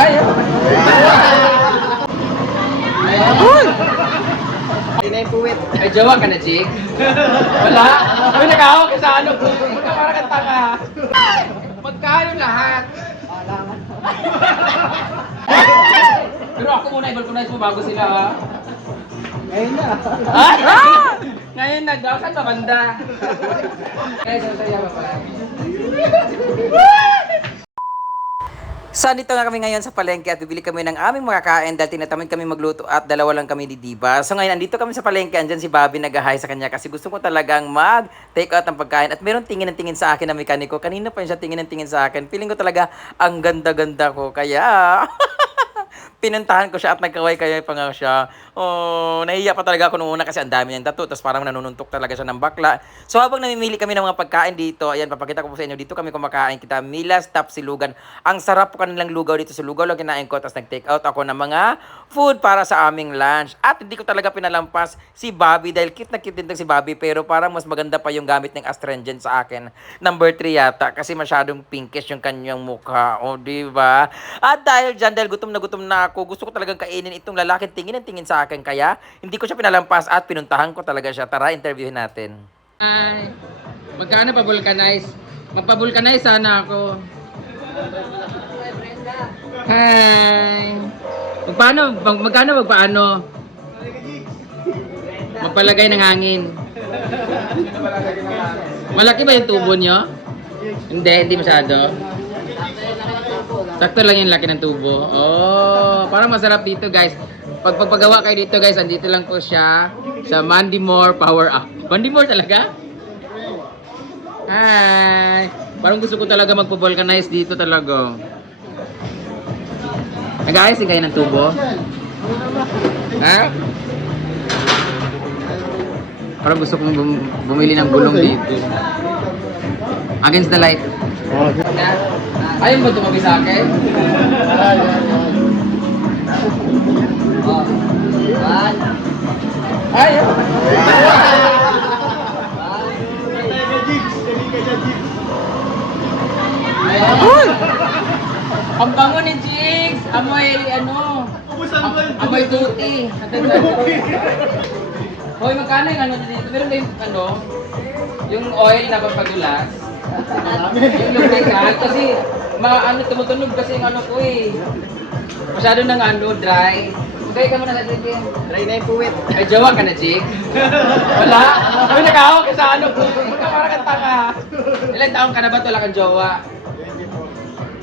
Ayaw. Uy! Pinay-puwit. Ay, jowa ka na, Jake? Wala? Uy, nag-ahawak ka sa ano? Ikaw parang kang tanga. Magkano lahat? Pero ako muna, i-vulcanize mo bago sila, ha? Ngayon na. Ah! Ngayon nag-daw, saan ba banda? Guys, ang saya ba pala? So, dito nga kami ngayon sa palengke at bibili kami ng aming mga kain dahil tinatamad kami magluto at dalawa lang kami ni Diba. So, ngayon, andito kami sa palengke. Andyan si Bobby nag-hi sa kanya kasi gusto ko talagang mag-take out ng pagkain. At meron tingin ng tingin sa akin na mekaniko. Kanina pa yun siya tingin ng tingin sa akin. Feeling ko talaga ang ganda-ganda ko. Kaya... pinuntahan ko siya at nagkaway-kaway pa nga siya. Oh, nahiya pa talaga ako nung una kasi ang dami niyang tattoo. Tapos parang nanununtok talaga siya ng bakla. So habang namimili kami ng mga pagkain dito, ayan, papakita ko po sa inyo. Dito kami kumakain. Kita Mila's Tapsilugan. Ang sarap po kanilang lugaw dito sa lugaw lang kinain ko. Tapos nag-take out ako ng mga food para sa aming lunch. At hindi ko talaga pinalampas si Bobby dahil cute na cute din si Bobby. Pero parang mas maganda pa yung gamit ng astringent sa akin. Number 3 yata. Kasi masyadong pinkish yung kanyang mukha. O, diba? At dahil dyan, dahil gutom na ako, gusto ko talagang kainin itong lalaking tingin ng tingin sa akin. Kaya, hindi ko siya pinalampas at pinuntahan ko talaga siya. Tara, interviewin natin. Ay, magkano pa vulcanize? Magpa-vulcanize sana ako. Hi. Magkano magpaano? Magpalagay ng hangin. Malaki ba yung tubo nyo? Hindi masyado. Sakto lang yung laki ng tubo. Oh, parang masarap dito, guys. Pagpagawa kayo dito, guys, andito lang po siya sa Mandimore Power Up. Mandimore talaga? Hi! Parang gusto ko talaga magpo-vulcanize dito talaga. Nag-ayos kayo ng tubo? Ha? Parang gusto kong bumili ng gulong dito. Against the light. Ayaw ba tumabi sa akin? Ayaw. Uy! Ang bango ni Jigs! Amoy ano? Amoy tuti. Hoy, magkano yung ano dito? Meron ba yung ano? Yung oil na pampadulas? Yung lubricant kasi tumutunog kasi yung ano ko eh. Masyado nang dry. Okay ka muna sa drinking. Try na yung puwit. Ay, jowa ka na, Jake? Wala? Uy, nag-ahawak ka sa ano ko. Ikaw parang kang tanga. Ilang taong ka na ba ito? Wala kang jowa?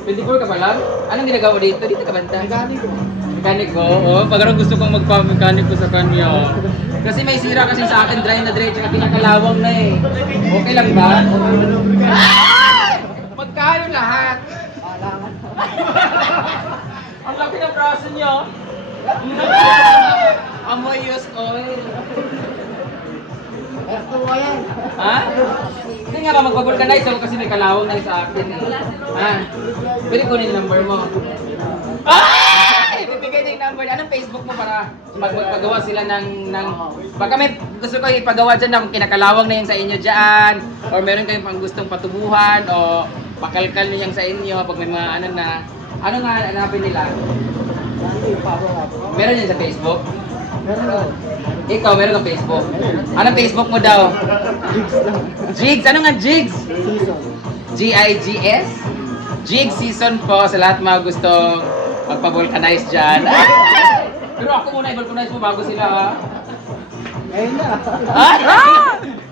24 ka pa lang? Anong ginagawa mo dito? Dito ka banta? Mekaniko. Mekaniko? Oo, pag gusto kong magpa-mekaniko sa kanya. Kasi may sira kasi sa akin, dry na dry, tsaka pinakalawang na eh. Okay lang ba? Magkano lahat? Ang laki ng braso niyo. Amoy used oil. Ha? Hindi nga ba magpapulcanize ako kasi may kalawang na sa akin eh. Ha? Pwede kunin yung number mo. Ay! Bibigay niya yung number. Anong Facebook mo para magpagawa sila ng... Baka may gusto ko ipagawa dyan na kinakalawang na yun sa inyo dyan. Or meron kayong pang gustong patubuhan o pakalkal niyang sa inyo pag may mga ano na... Ano nga hanapin nila? Meron yan sa Facebook? Meron. Ikaw, meron kang Facebook? Anong Facebook mo daw? Jigs? Ano nga Jigs? G-I-G-S? Jigs Season po sa lahat mga gustong magpa-vulcanize dyan. Pero ako muna i-vulcanize mo bago sila, ha? Ngayon na.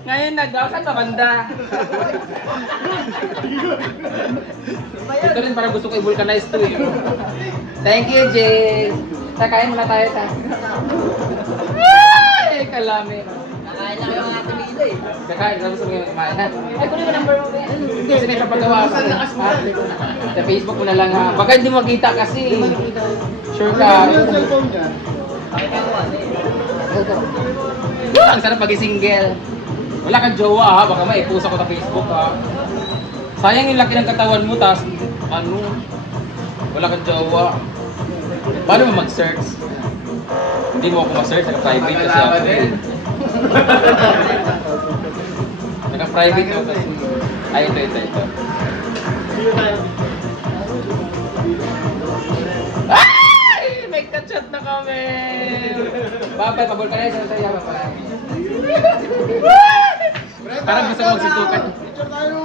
Ngayon nag-daw, saan ba banda? Ito rin parang gusto ko i-vulcanize to eh. Thank you, Jay. Kain muna tayo, ta. Ay, kalami. Kakain lang yung mga tumila eh. Kakain, gusto mo yung kumain, ha? Ay, kunin mo number mo. Kasi may kapagawa ko. Sa Facebook mo na lang, ha? Baka hindi mo makita kasi. Sure ka. Ang sarap pag-single. Wala kang jowa, ha? Baka maipusa ko sa Facebook, ha? Sayang yung laki ng katawan mo, tas ano? Wala kang jowa. Paano mo mag-search? Hindi mo ako ma-search, naka-private kasi ako eh. Naka-private ako kasi. Ay, ito. na kami! Babay, pabol ka na isa sa'yo, babay. Parang gusto ko magsitukan. Picture tayo!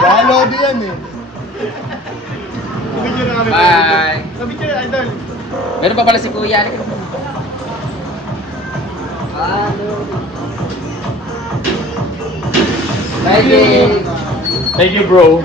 Lalo din yan eh. Picture na kami. Bye! Sa picture, idol. Meron pa pala si Kuya. Bye, babe. Thank you, bro.